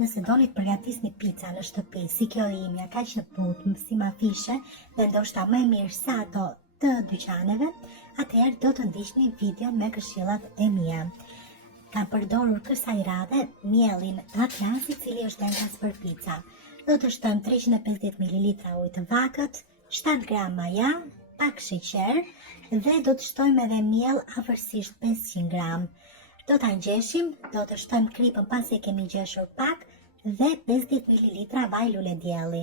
nëse doni të përgatisni pica në shtëpi, si kjo imja, kaq të butë, si mafishe, dhe ndoshta më e mirë sa ato të dyqaneve, atëherë do të ndiqni video me këshillat e mia. Kam përdorur kësaj radhe mielin Atlas, i cili është enkas për pica. Do të shtojmë 350 ml ujë të vakët, 7 gram maja, pak sheqer dhe do të shtojmë edhe miell afërsisht 500 gram. Do ta ngjeshim, do të shtojmë kripën pasi e kemi ngjeshur pak dhe 50 ml vaj lule dielli.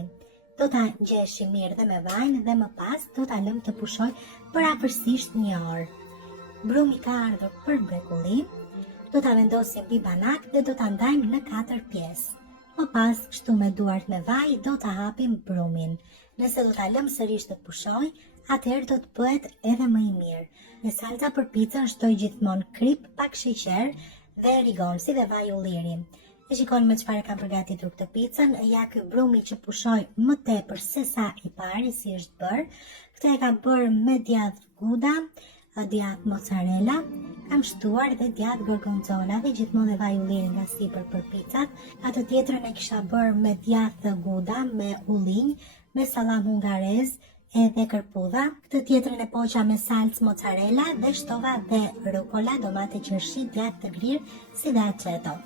Do ta ngjeshim mirë dhe me vajin dhe më pas do ta lëmë të pushoj për afërsisht 1 orë. Brumi ka ardhur për mrekullim. Do ta vendosim mbi banak dhe do ta ndajmë në 4 pjesë. Më pas, kështu me duart me vaj, do ta hapim brumin. Nëse do ta lëmë sërish të pushoj, atëherë do të bëhet edhe më i mirë. Në salca për picën shtoj gjithmonë krip, pak sheqer dhe rigonsi dhe vaj ulliri. E shikoni me çfarë kam përgatitur këtë picën, ja ky brumi që pushoj më tepër se sa i pari si është bërë. Këtë e kam bërë me djath Gouda, djath mozzarella, kam shtuar dhe djath gorgonzola dhe gjithmonë dhe vaj ulliri nga sipër për picat. Atë tjetrën e kisha bërë me djath Gouda, me ullinj, me sallam hungarez edhe kërpudha. Këtë tjetrën e poqa me salcë mozzarella dhe shtova dhe rucola, domate qershi, djath të grirë si dhe aceto.